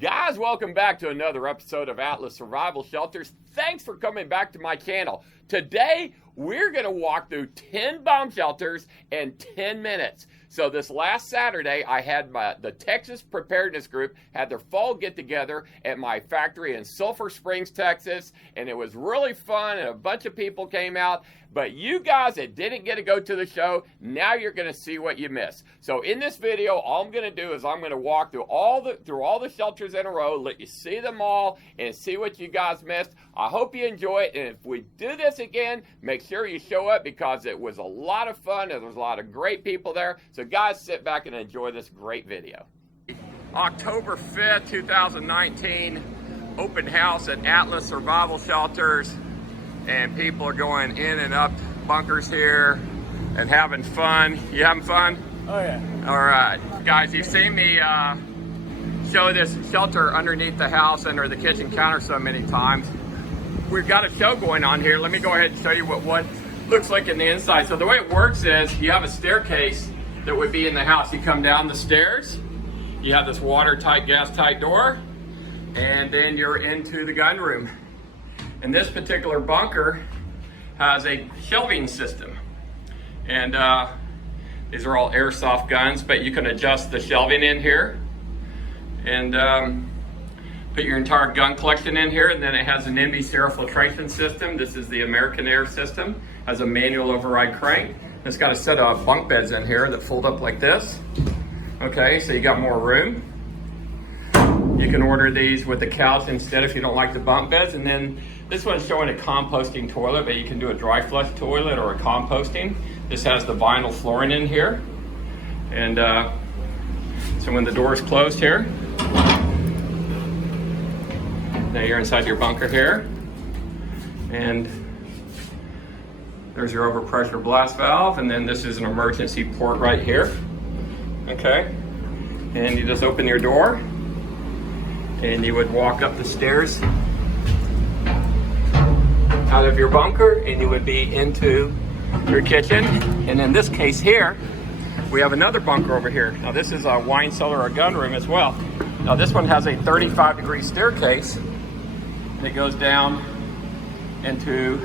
Guys, welcome back to another episode of Atlas Survival Shelters. Thanks for coming back to my channel. Today, we're going to walk through 10 bomb shelters in 10 minutes. So this last Saturday, I had the Texas Preparedness Group had their fall get-together at my factory in Sulphur Springs, Texas, and it was really fun, and a bunch of people came out. But you guys that didn't get to go to the show, now you're going to see what you missed. So in this video, all I'm going to do is I'm going to walk through all the shelters in a row, let you see them all, and see what you guys missed. I hope you enjoy it, and if we do this again, make sure you show up because it was a lot of fun, and there's a lot of great people there. So guys, sit back and enjoy this great video. October 5th, 2019, open house at Atlas Survival Shelters. And people are going in and up bunkers here and having fun. You having fun? Oh yeah. All right. Guys, you've seen me show this shelter underneath the house under the kitchen counter so many times. We've got a show going on here. Let me go ahead and show you what looks like in the inside. So the way it works is you have a staircase that would be in the house. You come down the stairs, you have this watertight, gas-tight door, and then you're into the gun room. And this particular bunker has a shelving system. And these are all airsoft guns, but you can adjust the shelving in here and put your entire gun collection in here. And then it has an NBC air filtration system. This is the American Air system. Has a manual override crank. It's got a set of bunk beds in here that fold up like this. Okay, so you got more room. You can order these with the couch instead if you don't like the bunk beds. And then this one's showing a composting toilet, but you can do a dry flush toilet or a composting. This has the vinyl flooring in here. And so when the door is closed here, now you're inside your bunker here. And there's your overpressure blast valve. And then this is an emergency port right here. Okay. And you just open your door and you would walk up the stairs out of your bunker and you would be into your kitchen. And in this case here, we have another bunker over here. Now this is a wine cellar or gun room as well. Now this one has a 35-degree staircase and it goes down into,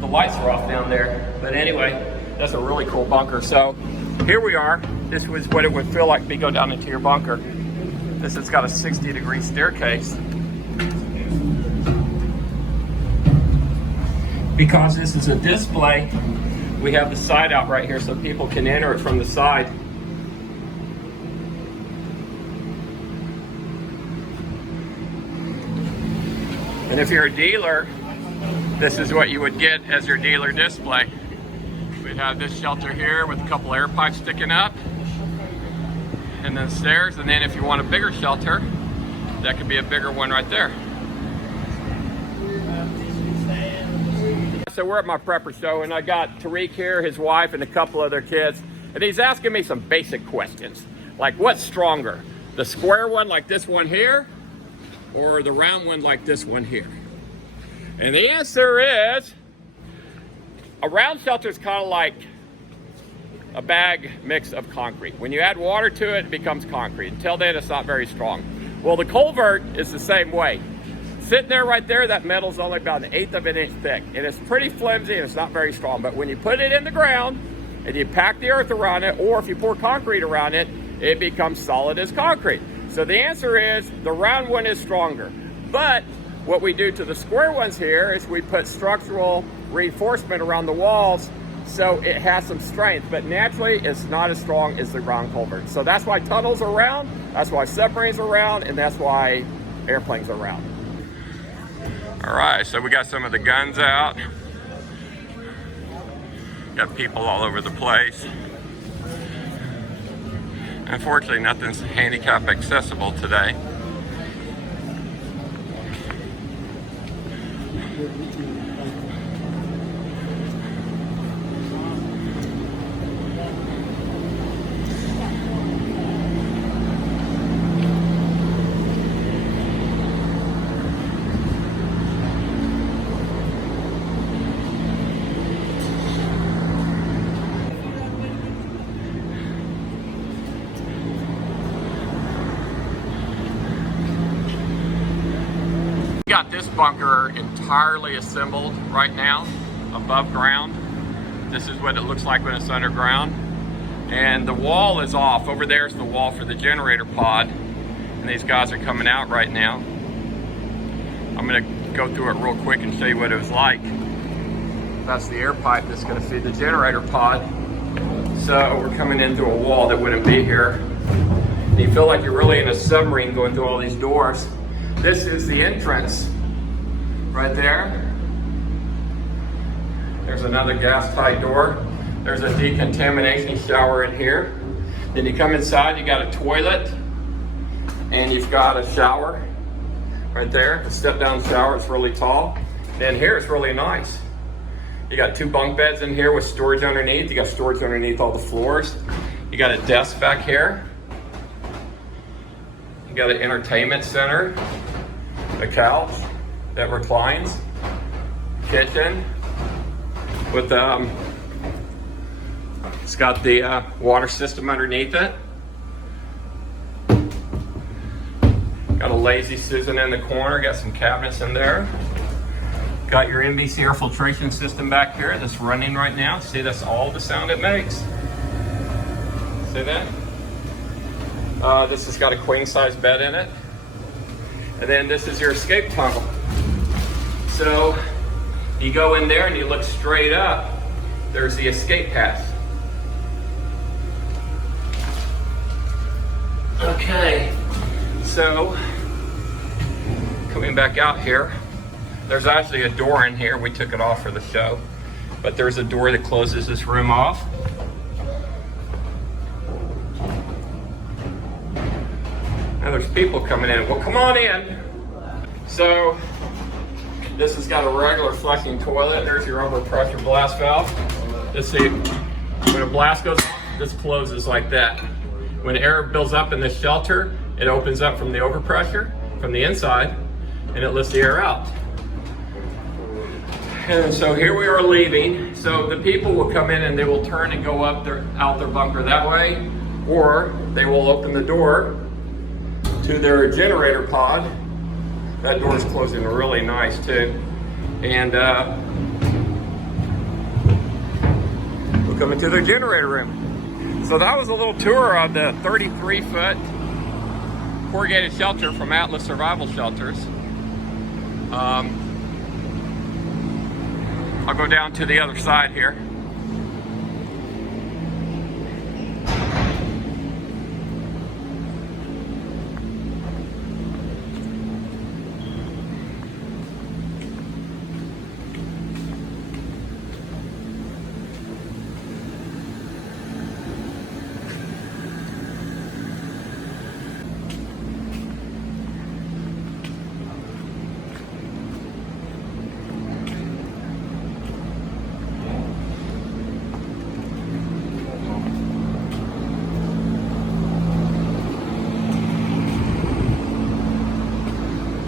the lights are off down there. But anyway, that's a really cool bunker. So here we are. This was what it would feel like to go down into your bunker. This has got a 60-degree staircase. Because this is a display, we have the side out right here so people can enter it from the side. And if you're a dealer, this is what you would get as your dealer display. We'd have this shelter here with a couple air pipes sticking up, and then stairs, and then if you want a bigger shelter, that could be a bigger one right there. So we're at my prepper show, and I got Tariq here, his wife, and a couple other kids, and he's asking me some basic questions, like what's stronger, the square one like this one here, or the round one like this one here? And the answer is, a round shelter is kind of like a bag mix of concrete. When you add water to it, it becomes concrete. Until then, it's not very strong. Well, the culvert is the same way. Sitting there right there, that metal's only about 1/8 of an inch thick. And it's pretty flimsy and it's not very strong. But when you put it in the ground and you pack the earth around it, or if you pour concrete around it, it becomes solid as concrete. So the answer is the round one is stronger. But what we do to the square ones here is we put structural reinforcement around the walls so it has some strength, but naturally it's not as strong as the round culvert. So that's why tunnels are round, that's why submarines are round, and that's why airplanes are round. All right, so we got some of the guns out. Got people all over the place. Unfortunately, nothing's handicap accessible today. got this bunker entirely assembled right now, above ground. This is what it looks like when it's underground. And the wall is off. Over there is the wall for the generator pod. And these guys are coming out right now. I'm gonna go through it real quick and show you what it was like. That's the air pipe that's gonna feed the generator pod. So we're coming into a wall that wouldn't be here. And you feel like you're really in a submarine going through all these doors. This is the entrance right there. There's another gas tight door. There's a decontamination shower in here. Then you come inside, you got a toilet, and you've got a shower right there, a step down shower. It's really tall. And here it's really nice. You got 2 bunk beds in here with storage underneath. You got storage underneath all the floors. You got a desk back here. You got an entertainment center, a couch that reclines, kitchen with it's got the water system underneath it. Got a lazy Susan in the corner, got some cabinets in there. Got your NBC air filtration system back here that's running right now. See, that's all the sound it makes. See that? This has got a queen size bed in it. And then this is your escape tunnel. So you go in there and you look straight up, there's the escape path. Okay, so coming back out here, there's actually a door in here. We took it off for the show, but there's a door that closes this room off. Now there's people coming in. Well, come on in. So this has got a regular flushing toilet. There's your overpressure blast valve. Let's see, when a blast goes off, this closes like that. When air builds up in this shelter, it opens up from the overpressure, from the inside, and it lets the air out. And so here we are leaving. So the people will come in and they will turn and go up out their bunker that way, or they will open the door to their generator pod. That door is closing really nice too. And we'll come into the generator room. So that was a little tour of the 33-foot corrugated shelter from Atlas Survival Shelters. I'll go down to the other side here.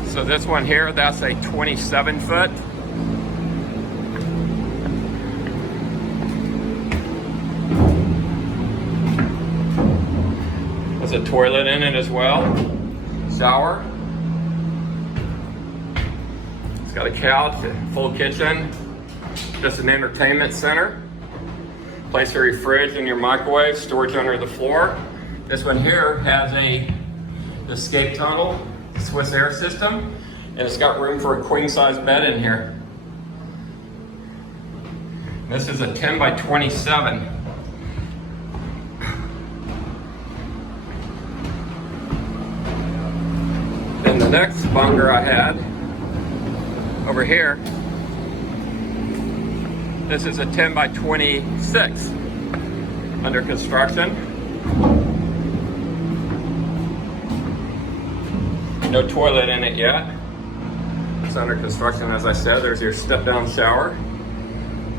So this one here, that's a 27-foot. There's a toilet in it as well. Shower. It's got a couch, a full kitchen. Just an entertainment center. Place for your fridge and your microwave, storage under the floor. This one here has a escape tunnel, Swiss air system, and it's got room for a queen size bed in here. This is a 10 by 27. Then the next bunker I had over here, this is a 10 by 26 under construction. No toilet in it yet. It's under construction, as I said. There's your step down shower.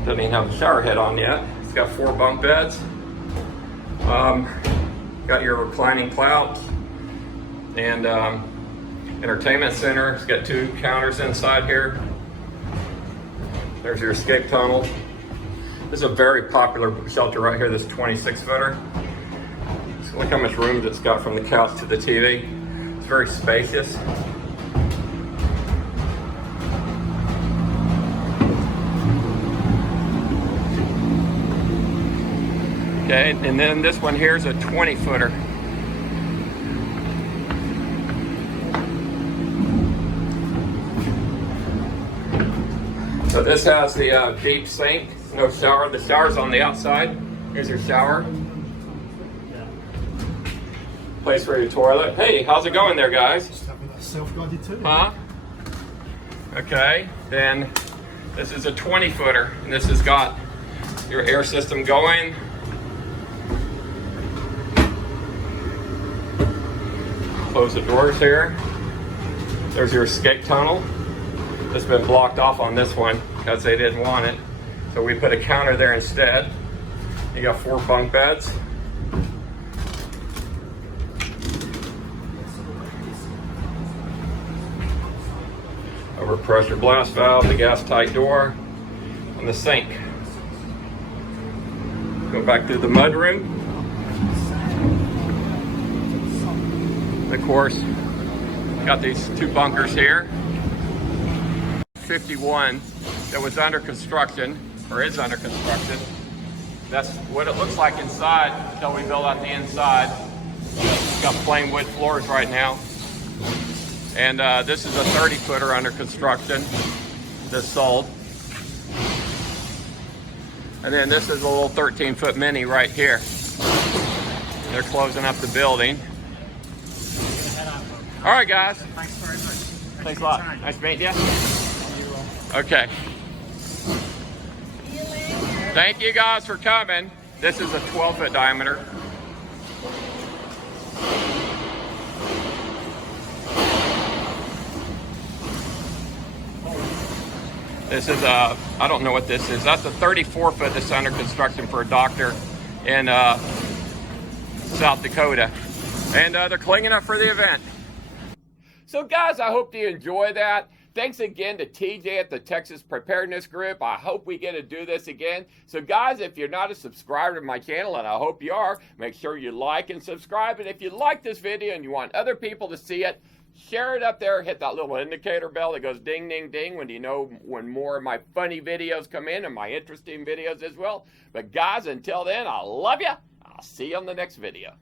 Doesn't even have a shower head on yet. It's got 4 bunk beds. Got your reclining couch and entertainment center. It's got 2 counters inside here. There's your escape tunnel. This is a very popular shelter right here, this 26-footer. So look how much room it's got from the couch to the TV. Very spacious. Okay, and then this one here is a 20-footer. So this has the deep sink, no shower. The shower's on the outside. Here's your shower. Place for your toilet. Hey, how's it going there, guys? Just having that self-guided too. Huh? Okay, then this is a 20-footer, and this has got your air system going. Close the doors here. There's your escape tunnel. It's been blocked off on this one because they didn't want it. So we put a counter there instead. You got 4 bunk beds. Overpressure blast valve, the gas tight door, and the sink. Go back through the mud room. And of course, got these 2 bunkers here. 51 that was under construction, or is under construction. That's what it looks like inside until we build out the inside. It's got plain wood floors right now. And this is a 30-footer under construction. This sold. And then this is a little 13-foot mini right here. They're closing up the building. All right, guys. Thanks very much. Thanks a lot. Nice meeting you. Okay. Thank you guys for coming. This is a 12-foot diameter. This is a, I don't know what this is. That's a 34-foot that's under construction for a doctor in South Dakota. And they're cleaning up for the event. So guys, I hope you enjoy that. Thanks again to TJ at the Texas Preparedness Group. I hope we get to do this again. So guys, if you're not a subscriber to my channel, and I hope you are, make sure you like and subscribe. And if you like this video and you want other people to see it, share it up there. Hit that little indicator bell that goes ding, ding, ding when you know when more of my funny videos come in and my interesting videos as well. But guys, until then, I love you. I'll see you on the next video.